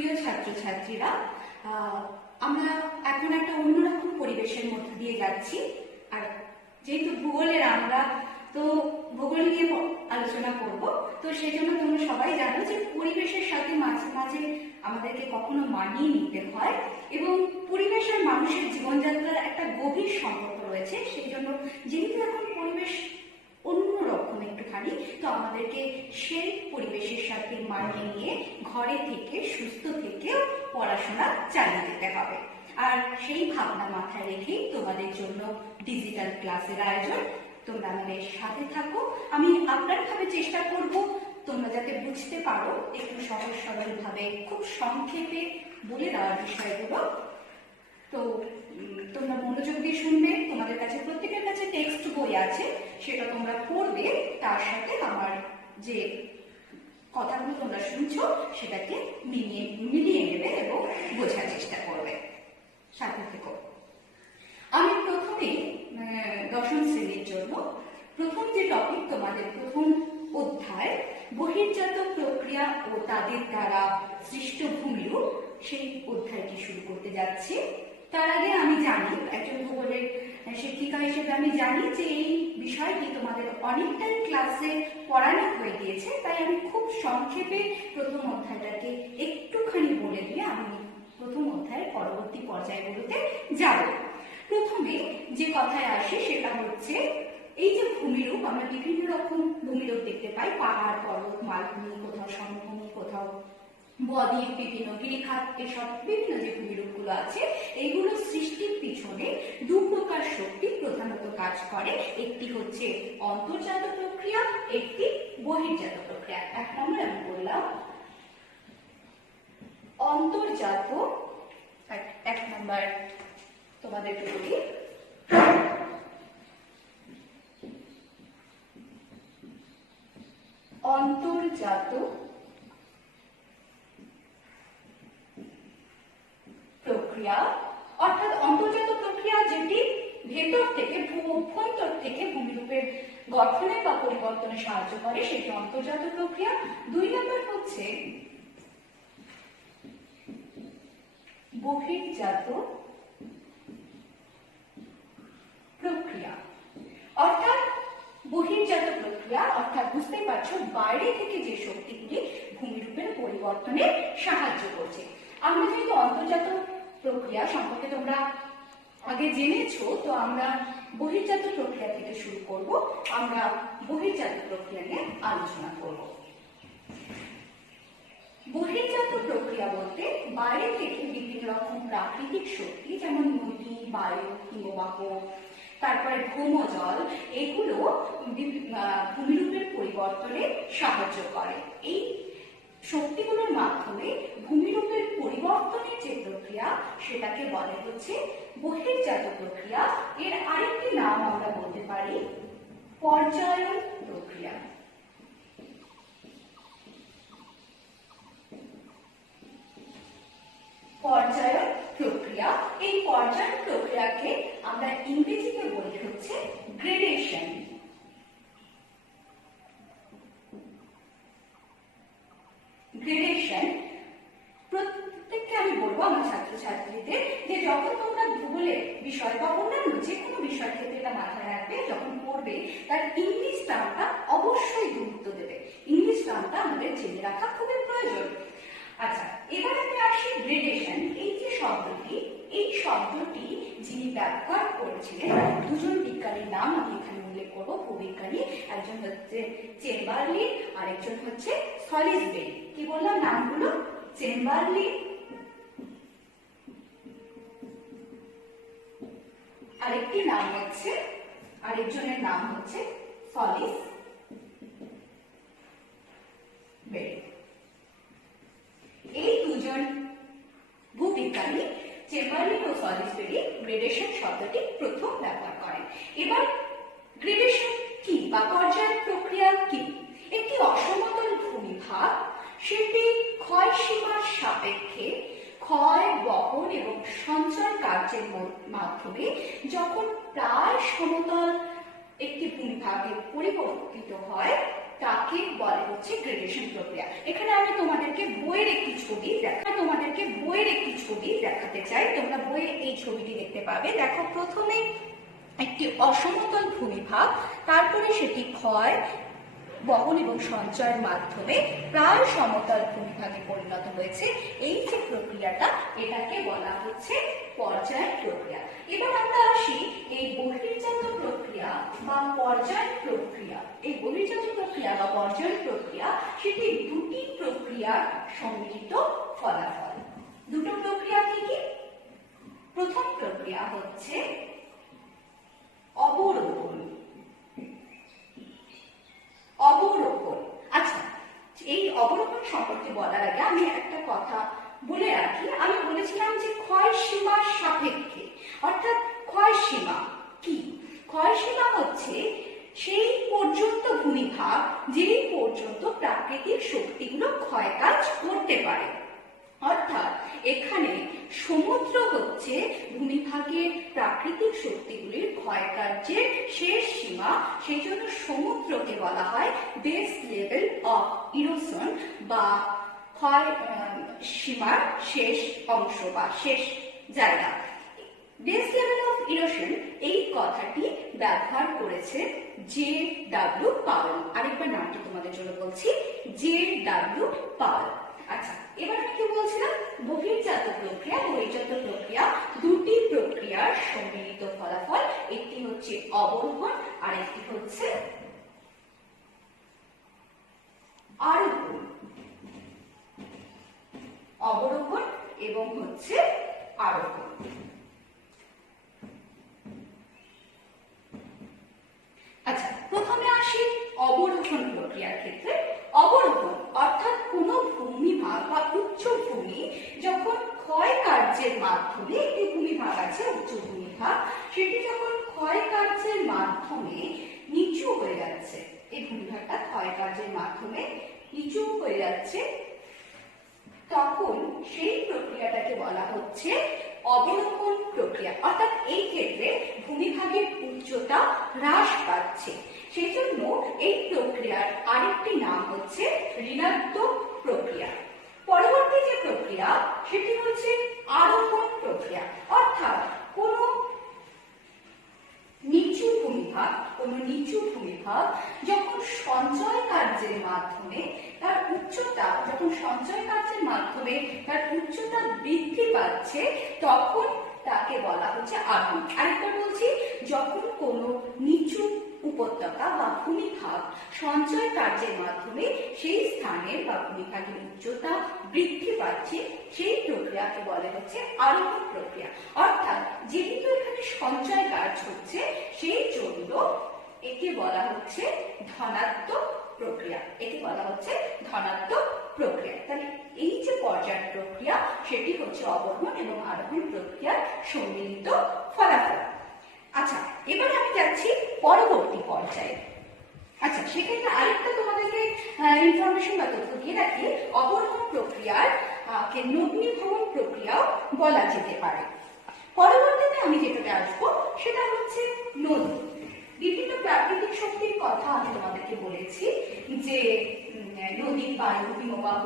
প্রিয় ছাত্রছাত্রীরা, আমরা এখন একটা অন্যরকম পরিবেশের মধ্যে দিয়ে যাচ্ছি। আর যেহেতু ভূগোলের আমরা তো ভূগোল নিয়ে আলোচনা করব, তো সেই জন্য তোমরা সবাই জানো যে পরিবেশের সাথে মাঝে মাঝে আমাদেরকে কখনো মানিয়ে নিতে হয় এবং পরিবেশ আর মানুষের জীবনযাত্রার একটা গভীর সম্পর্ক রয়েছে। সেই জন্য যেহেতু এখন পরিবেশ অন্যরকম একটুখানি, তো আমাদেরকে সেই পরিবেশের সাথে মানিয়ে নিয়ে ঘরে থেকে সুস্থ থেকে পড়াশোনা চালিয়ে যেতে হবে। আর সেই ভাবনা মাথায় রেখেই তোমাদের জন্য ডিজিটাল ক্লাসের আয়োজন। তোমরা আমাদের সাথে থাকো। আমি আপনারভাবে চেষ্টা করব তোমরা যাতে বুঝতে পারো, একটু সহজ সরল ভাবে খুব সংক্ষেপে বলে দেওয়ার বিষয়গুলো। তো তোমরা মনোযোগ দিয়ে শুনবে। তোমাদের কাছে প্রত্যেকের কাছে টেক্সট বই আছে, সেটা তোমরা পড়বে, তার সাথে আমার যে কথাগুলো তোমরা শুনছো সেটাকে মিলিয়ে নেবে এবং বোঝার চেষ্টা করবে। সাথে থেকো। আমি প্রথমে দশম শ্রেণীর জন্য প্রথম যে টপিক, তোমাদের প্রথম অধ্যায় বহির্জাত প্রক্রিয়া ও তাদের দ্বারা সৃষ্ট ভূমিরূপ, সেই অধ্যায়টি শুরু করতে যাচ্ছি। তার আগে আমি জানি, একজন ভূগোলের শিক্ষিকা হিসেবে আমি জানি যে এই বিষয়টি তোমাদের অনেকটাই ক্লাসে পড়ানো হয়ে গিয়েছে, তাই আমি খুব সংক্ষেপে প্রথম অধ্যায়টাকে একটুখানি বলে দিয়ে আমি প্রথম অধ্যায়ের পরবর্তী পর্যায়গুলোতে যাব। প্রথমে যে কথায় আসি সেটা হচ্ছে এই যে ভূমিরূপ, আমরা বিভিন্ন রকম ভূমিরূপ দেখতে পাই, পাহাড়, পর্বত, মালভূমি, কোথাও সমভূমি, কোথাও বদ্বীপ, বিভিন্ন গিরিখাত, এসব বিভিন্ন যে ভূমিরূপগুলো আছে, এইগুলো সৃষ্টির পিছনে দু প্রকার শক্তি প্রধানত কাজ করে। একটি হচ্ছে অন্তর্জাত প্রক্রিয়া, একটি বহির্জাত প্রক্রিয়া। এক নম্বর আমি বললাম অন্তর্জাত, এক নম্বর তোমাদের বলি অন্তর্জাত প্রক্রিয়া, অর্থাৎ অন্তর্জাত প্রক্রিয়া যেটি ভেতর থেকে অভ্যন্তর থেকে ভূমিরূপের গঠনে বা পরিবর্তনে সাহায্য করে, সেটি অন্তর্জাত প্রক্রিয়া। দুই নম্বর হচ্ছে বহির্জাত প্রক্রিয়া, অর্থাৎ বহির্জাত প্রক্রিয়া অর্থাৎ বুঝতেই পারছো বাইরে থেকে যে শক্তিগুলি ভূমিরূপের পরিবর্তনে সাহায্য করছে। আমরা যেহেতু অন্তর্জাত প্রক্রিয়া সম্পর্কে তোমরা আগে জেনেছো, তো আমরা বহির্জাত প্রক্রিয়া থেকে শুরু করব। আমরা বহির্জাত প্রক্রিয়া নিয়ে আলোচনা করব। বহির্জাত প্রক্রিয়া বলতে বাইরে থেকে বিভিন্ন রকম প্রাকৃতিক শক্তি, যেমন নদী, বায়ু, হিমবাহ, তারপরে ভৌমজল, এগুলো ভূমিরূপের পরিবর্তনে সাহায্য করে। এই শক্তিগুলোর মাধ্যমে ভূমিরূপের পরিবর্তনের যে প্রক্রিয়া, সেটাকে বলে হচ্ছে বহির্জাত প্রক্রিয়া। এর আরেকটি নাম আমরা বলতে পারি পর্যায়ন প্রক্রিয়া। পর্যায়ন প্রক্রিয়া, এই পর্যায়ন প্রক্রিয়াকে আমরা ইংরেজিতে বলি হচ্ছে গ্রেডেশন। গ্রেডেশন প্রত্যেককে আমি বলবো আমার ছাত্রছাত্রীদের যে যখন তোমরা ভূগোলের বিষয় বা অন্যান্য যে কোনো বিষয় ক্ষেত্রে এটা মাথায় রাখবে, যখন পড়বে তার ইংলিশ টার্মটা অবশ্যই গুরুত্ব দেবে। ইংলিশ টার্মটা আমাদের জেনে রাখা খুবই প্রয়োজন। আচ্ছা, এবার আমি আসি গ্রেডেশন। এই যে শব্দটি, এই শব্দটি যিনি ব্যবহার করেছিলেন, দুজন বিজ্ঞানীর নাম আমি এখানে উল্লেখ করবো, ভূবিজ্ঞানী। একজন হচ্ছে চেম্বারলিন, আরেকজন হচ্ছে সলিসবেরি। কি বললাম নামগুলো? চেম্বারলিন, আরেকজনের নাম হচ্ছে সলিসবেরি। এই দুজন ভূবিজ্ঞানী চেম্বারলিন ও সলিসবেরি গ্রেডেশন শব্দটি প্রথম ব্যবহার করেন। এবার গ্রেডেশন কি বা পর্যায় প্রক্রিয়া কি? একটি অসমতল ভূমিভাগ, সেটি ক্ষয় সীমার সাপেক্ষে ক্ষয়, বহন এবং সঞ্চয় কার্যের মাধ্যমে যখন প্রায় সমতল একটি ভূমিভাগে পরিবর্তিত হয়, তাকে বলে হচ্ছে গ্রেডেশন প্রক্রিয়া। এখানে আমি তোমাদেরকে একটি ছবি দেখাতে চাই। তোমরা বইয়ে এই ছবিটি দেখতে পাবে। দেখো, প্রথমে একটি অসমতল ভূমিভাগ, তারপরে সেটি ক্ষয়, বহন এবং সঞ্চয়ের মাধ্যমে প্রায় সমতল ভূমিভাগে পরিণত হয়েছে। এই যে প্রক্রিয়াটা, এটাকে বলা হচ্ছে পর্যায় প্রক্রিয়া। এবার আমরা আসি এই বহির্জাত প্রক্রিয়া বা পর্যায় প্রক্রিয়া। এই বহির্জাত প্রক্রিয়া বা পর্যায় প্রক্রিয়া সেটি দুটি প্রক্রিয়ার সম্মিলিত ফলাফল। দুটো প্রক্রিয়া কি কি? প্রথম প্রক্রিয়া হচ্ছে অবরোহণ। আচ্ছা, এই অবরোহণ সম্পর্কে বলার আগে আমি একটা কথা বলে রাখি। আমি বলেছিলাম যে ক্ষয় সীমার সাপেক্ষে, অর্থাৎ ক্ষয় সীমা কি? ক্ষয় সীমা হচ্ছে সেই পর্যন্ত ভূমিভাগ যেই পর্যন্ত প্রাকৃতিক শক্তিগুলো ক্ষয় কাজ করতে পারে। অর্থাৎ এখানে সমুদ্র হচ্ছে ভূমিভাগের প্রাকৃতিক শক্তিগুলির ক্ষয় কার্যের শেষ সীমা। সেই জন্য সমুদ্রকে বলা হয় বেস লেভেল অফ ইরোশন বা ক্ষয় সীমার শেষ অংশ বা শেষ জায়গা। বেস লেভেল অফ ইরোশন এই কথাটি ব্যবহার করেছে জে.ডব্লিউ. পাওয়েল। আরেকবার নামটি তোমাদের জন্য বলছি, জে.ডব্লিউ. পাওয়েল। আচ্ছা, এবার আমি কি বলছিলাম? বহির্জাত প্রক্রিয়া। বহির্জাত প্রক্রিয়া দুটি প্রক্রিয়ার সম্মিলিত ফলাফল। একটি হচ্ছে অবরোহণ আর একটি হচ্ছে আরোহণ। অবরোহণ এবং হচ্ছে আরোহণ। আচ্ছা, প্রথমে আসি অবরোহণ প্রক্রিয়ার ক্ষেত্রে। অবরোহণ অর্থাৎ কোনো ভূমিভাগ বা উচ্চভূমি যখন ক্ষয় কার্যের মাধ্যমে, একটি ভূমিভাগ আছে উচ্চ ভূমিভাগ, সেটি যখন ক্ষয় কার্যের মাধ্যমে নিচু হয়ে যাচ্ছে, এই ভূমিভাগটা ক্ষয় কার্যের মাধ্যমে নিচু হয়ে যাচ্ছে, তখন সেই প্রক্রিয়াটাকে বলা হচ্ছে অবরোহণ প্রক্রিয়া। অর্থাৎ এই ক্ষেত্রে ভূমিভাগের উচ্চতা হ্রাস পাচ্ছে। সেই জন্য এই প্রক্রিয়ার আরেকটি নাম হচ্ছে ঋণাত্মক প্রক্রিয়া। পরবর্তী যে প্রক্রিয়া সেটি হচ্ছে আরোহণ প্রক্রিয়া। অর্থাৎ কোনো নিচু ভূমিভাগ যখন সঞ্চয় কার্যের মাধ্যমে তার উচ্চতা বৃদ্ধি পাচ্ছে, তখন তাকে বলা হচ্ছে আরোহণ। আরেকবার বলছি, যখন কোনো নিচু উপত্যকা বা ভূমিভাগ সঞ্চয় কার্যের মাধ্যমে সেই স্থানের বা ভূমিভাগের উচ্চতা বৃদ্ধি পাচ্ছে, সেই প্রক্রিয়াকে বলা হচ্ছে আরোহণ প্রক্রিয়া। অর্থাৎ যেহেতু এখানে সঞ্চয় কার্য হচ্ছে, সেই জন্য একে বলা হচ্ছে ধনাত্মক প্রক্রিয়া। তাহলে এই যে পর্যায় প্রক্রিয়া, সেটি হচ্ছে অবরোহণ এবং আরোহণ প্রক্রিয়ার সম্মিলিত ফলাফল। আচ্ছা, এবার আমি যাচ্ছি পরবর্তী পর্যায়ে। আচ্ছা, সেক্ষেত্রে আরেকটা তোমাদেরকে ইনফরমেশন বা তথ্য দিয়ে রাখি। অবরোহণ প্রক্রিয়ার কে নগ্নীভবন প্রক্রিয়াও বলা যেতে পারে। পরবর্তীতে আমি যেটাতে আসবো সেটা হচ্ছে নদী। বিভিন্ন প্রাকৃতিক শক্তির কথা আমি তোমাদেরকে বলেছি, যে নদী, বায়ু, হিমবাহ,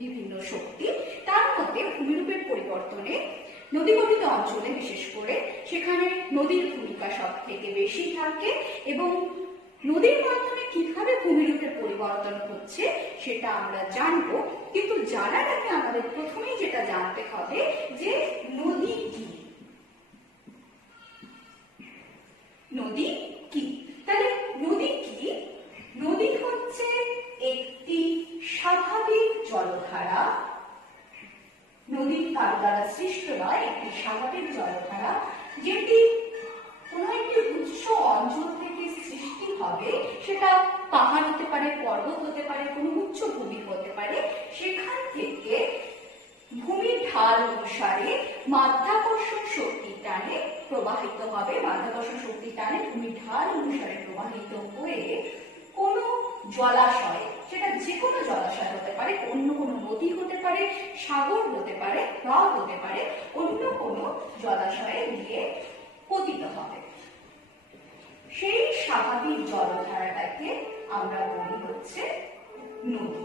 বিভিন্ন শক্তি। তার মধ্যে ভূমিরূপের পরিবর্তনে নদীগঠিত অঞ্চলে বিশেষ করে সেখানে নদীর ভূমিকা সব থেকে বেশি থাকে, এবং নদীর মাধ্যমে কিভাবে ভূমিরূপের পরিবর্তন হচ্ছে সেটা আমরা জানবো। কিন্তু জানার আগে আমাদের প্রথমেই যেটা জানতে হবে যে নদী কি। তাহলে নদী কি? নদী হচ্ছে একটি স্বাভাবিক জলধারা। নদী কারো দ্বারা সৃষ্ট নয়, একটি স্বাভাবিক জলধারা, যেটি কোনো একটি উচ্চ অঞ্চল থেকে সৃষ্টি হবে। সেটা পাহাড় হতে পারে, পর্বত হতে পারে, কোনো উচ্চ ভূমি হতে পারে। সেখান থেকে ভূমির ঢাল অনুসারে মাধ্যাকর্ষণ শক্তির টানে প্রবাহিত হবে। মাধ্যাকর্ষণ শক্তির টানে ভূমির ঢাল অনুসারে প্রবাহিত হয়ে কোনো জলাশয়, সেটা যে কোনো জলাশয় হতে পারে, অন্য কোনো নদী হতে পারে, সাগর হতে পারে, হ্রদ হতে পারে, অন্য কোনো জলাশয়ে গিয়ে পতিত হবে। সেই স্বাভাবিক জলধারাটাকে আমরা বলি হচ্ছে নদী।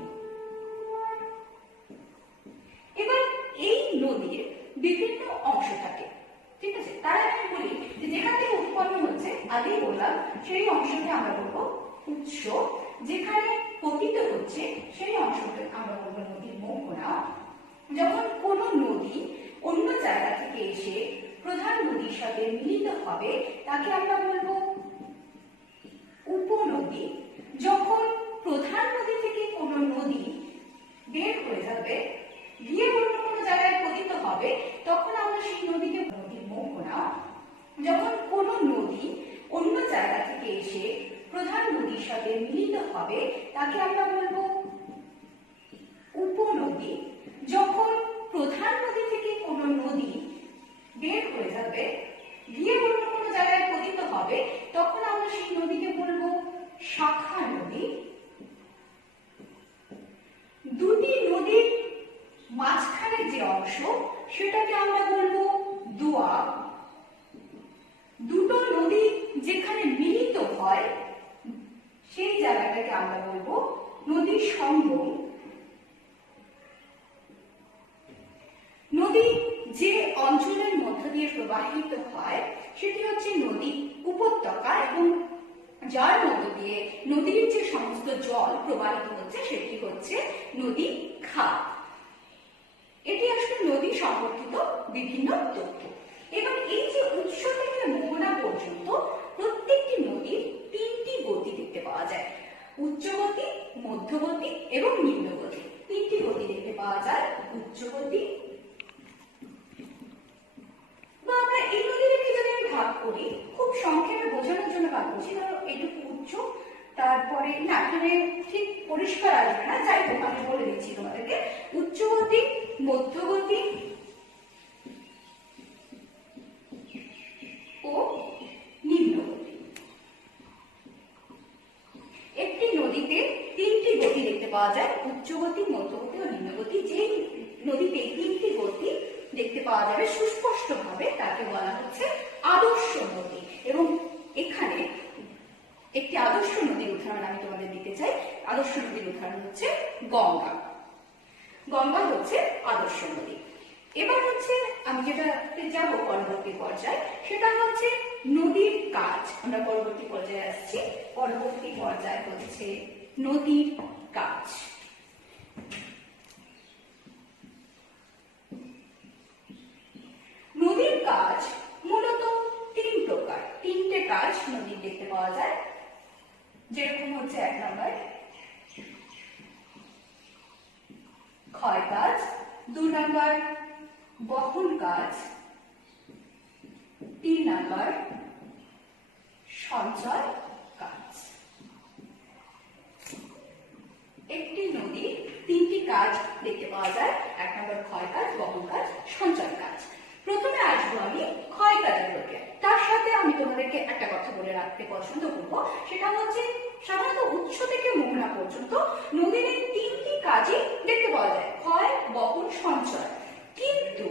সেই অংশকে আমরা বলবো উৎস। যেখানে পতিত হচ্ছে সেই অংশকে আমরা বলবো নদীর মোহনা। যখন কোনো নদী অন্য জায়গা থেকে এসে প্রধান নদীর সাথে মিলিত হবে তাকে আমরা বলবো উপনদী। যখন প্রধান নদী থেকে কোনো নদী বের হয়ে যাবে গিয়ে অন্য কোনো জায়গায় পতিত হবে তখন আমরা সেই নদীকে নদীর মোহনা। যখন কোনো নদী অন্য জায়গা থেকে এসে প্রধান নদীর সাথে মিলিত হবে তাকে আমরা বলবো উপনদী। যখন প্রধান নদী থেকে কোনো নদী বের হয়ে যাবে গিয়ে অন্য কোনো জায়গায় পতিত হবে তখন আমরা সেই নদীকে বলবো শাখা নদী। দুটি নদীর মাঝখানে যে অংশ সেটাকে আমরা বলবো দোয়াব। দুটো নদী যেখানে মিলিত হয় সেই জায়গাটাকে আমরা বলবো নদীর সঙ্গম। নদী যে অঞ্চলের মধ্য দিয়ে প্রবাহিত হয় সেটি হচ্ছে নদী উপত্যকা এবং যার মধ্য দিয়ে নদীর যে সমস্ত জল প্রবাহিত হচ্ছে সেটি হচ্ছে নদী খাত। এটি আসলে নদী সম্পর্কিত বিভিন্ন তথ্য। এবং এই যে উৎস থেকে মোহনা পর্যন্ত প্রত্যেকটি নদীর তিনটি গতি দেখতে পাওয়া যায়, উচ্চগতি, মধ্যগতি এবং নিম্নগতি। তিনটি গতি দেখতে পাওয়া যায়, উচ্চগতি বা আমরা এই নদীটাকে যদি আমি ভাগ করি খুব সংক্ষেপে বোঝানোর জন্য ভাগ করছি, ধরো এইটুকু উচ্চ, তারপরে না এখানে ঠিক পরিষ্কার আসবে না, যাই হোক আমি বলে দিচ্ছি তোমাদেরকে, উচ্চগতি, মধ্যগতি ও নিম্নগতি। একটি নদীতে তিনটি গতি দেখতে পাওয়া যায়, উচ্চগতি, মধ্যগতি ও নিম্নগতি। যেই নদীতে তিনটি গতি দেখতে পাওয়া যাবে সুস্পষ্ট ভাবে তাকে বলা হচ্ছে আদর্শ নদী। এবং এখানে একটি আদর্শ নদীর উদাহরণ আমি তোমাদের দিতে চাই। আদর্শ নদীর উদাহরণ হচ্ছে গঙ্গা। গঙ্গা হচ্ছে আদর্শ নদী। এবার হচ্ছে আমি যেটাতে যাব পরবর্তী পর্যায়ে, সেটা হচ্ছে নদীর কাজ। আমরা পরবর্তী পর্যায়ে আসছি। পরবর্তী পর্যায়ে হচ্ছে নদীর কাজ। নদীর কাজ মূলত তিন প্রকার, তিনটে কাজ নদীর দেখতে পাওয়া যায়। যেরকম হচ্ছে 1 নম্বর ক্ষয় কাজ, 2 নম্বর বহন কাজ, 3 নম্বর সঞ্চয় কাজ। একটি নদীর তিনটি কাজ দেখতে পাওয়া যায়, 1 নম্বর ক্ষয় কাজ, বহন কাজ, সঞ্চয় কাজ। প্রথমে আসবো আমি ক্ষয় কাজের প্রক্রিয়া। তার সাথে আমি তোমাদেরকে একটা কথা বলে রাখতে পছন্দ করব, সেটা হচ্ছে সাধারণত উৎস থেকে মোহনা পর্যন্ত নদীর এই তিনটি কাজই দেখতে পাওয়া যায়, ক্ষয়, বহন, সঞ্চয়। কিন্তু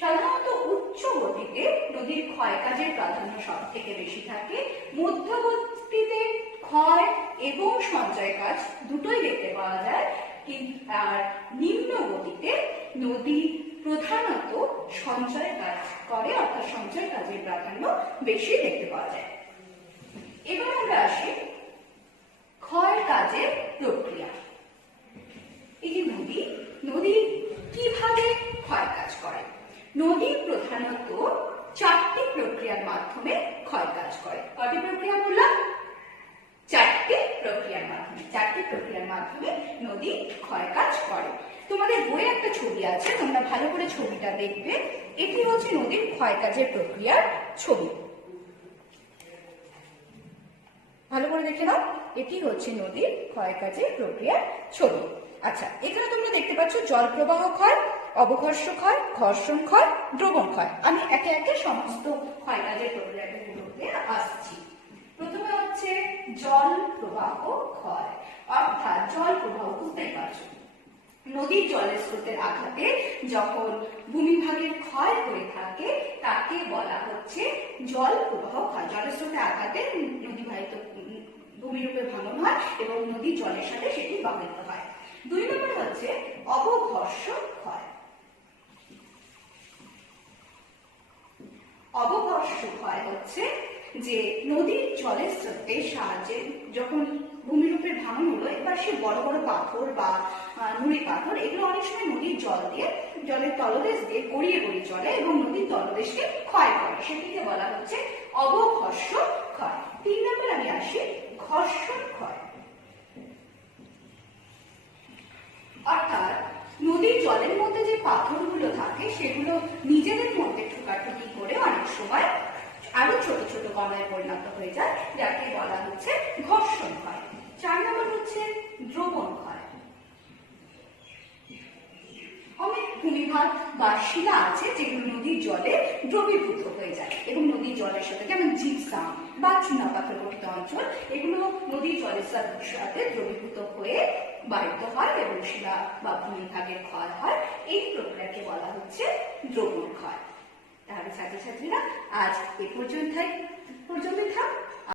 সাধারণত উচ্চ গতিতে নদীর ক্ষয় কাজের প্রাধান্য সব থেকে বেশি থাকে, মধ্যগতিতে ক্ষয় এবং সঞ্চয় কাজ দুটোই দেখতে পাওয়া যায়, আর নিম্ন গতিতে নদী প্রধানত সঞ্চয় কাজ করে, অর্থাৎ সঞ্চয় কাজের প্রাধান্য বেশি দেখতে পাওয়া যায়। এবার আমরা আসি ক্ষয় কাজের প্রক্রিয়া। এই যে নদী কিভাবে ক্ষয় কাজ করে? নদী প্রধানত 4টি প্রক্রিয়ার মাধ্যমে ক্ষয় কাজ করে। কয়টি প্রক্রিয়া বললাম? 4টি প্রক্রিয়ার মাধ্যমে। 4টি প্রক্রিয়ার মাধ্যমে নদী ক্ষয় কাজ করে। তোমাদের বইয়ে একটা ছবি আছে, তোমরা ভালো করে ছবিটা দেখবে। এটি হচ্ছে নদীর ক্ষয় কাজের প্রক্রিয়ার ছবি। ভালো করে দেখে নাও, এটি হচ্ছে নদীর ক্ষয় কাজের প্রক্রিয়ার ছবি। আচ্ছা, এখানে তোমরা দেখতে পাচ্ছ জল প্রবাহ ক্ষয়, অবঘর্ষ ক্ষয়, ঘর্ষণ ক্ষয়, দ্রবণ ক্ষয়। আমি একে একে সমস্ত ক্ষয় কাজের প্রক্রিয়াগুলোতে আসছি। প্রথমে হচ্ছে জল প্রবাহ ক্ষয়, অর্থাৎ জল প্রবাহ বুঝতেই পারছো, নদীর জলের স্রোতের আঘাতে যখন ভূমিভাগের ক্ষয় হয়ে থাকে তাকে বলা হচ্ছে জল প্রবাহ ক্ষয়। জলের স্রোতের আঘাতে নদীবাহিত ভূমিরূপে ভাঙন হয় এবং নদীর জলের সাথে সেটি বাহিত হয়। 2 নম্বর হচ্ছে অবঘর্ষ ক্ষয়। অবঘর্ষ ক্ষয় হচ্ছে যে নদীর জলের স্রোতের সাহায্যে যখন ভূমিরূপের ভাঙন হলো, এবার সে বড় বড় পাথর বা নুড়ি পাথর এগুলো অনেক সময় নদীর জল দিয়ে, জলের তলদেশ দিয়ে গড়িয়ে গড়িয়ে চলে এবং নদীর তলদেশকে ক্ষয় করে, সেটিকে বলা হচ্ছে অবঘর্ষ ক্ষয়। 3 নম্বর আমি আসি ঘর্ষণ ক্ষয়। অর্থাৎ নদীর জলের মধ্যে যে পাথরগুলো থাকে সেগুলো নিজেদের মধ্যে ঠোকাঠুকি করে অনেক সময় আরো ছোট ছোট কণায় পরিণত হয়ে যায়, যাকে বলা হচ্ছে ঘর্ষণ ক্ষয়। 4 নম্বর হচ্ছে দ্রবণ ক্ষয়। অনেক ভূমিভাগ বা শিলা আছে যেগুলো নদীর জলে দ্রবীভূত হয়ে যায় এবং নদীর জলের সাথে, যেমন জিপসাম বা চুনাপাথর গঠিত অঞ্চল, এগুলো নদীর জলের সাথে দ্রবীভূত হয়ে বাহিত হয় এবং শিলা বা ভূমিভাগের ক্ষয় হয়। এই প্রক্রিয়াকে বলা হচ্ছে দ্রবণ ক্ষয়। তাহলে ছাত্রছাত্রীরা আজ এ পর্যন্ত থাক।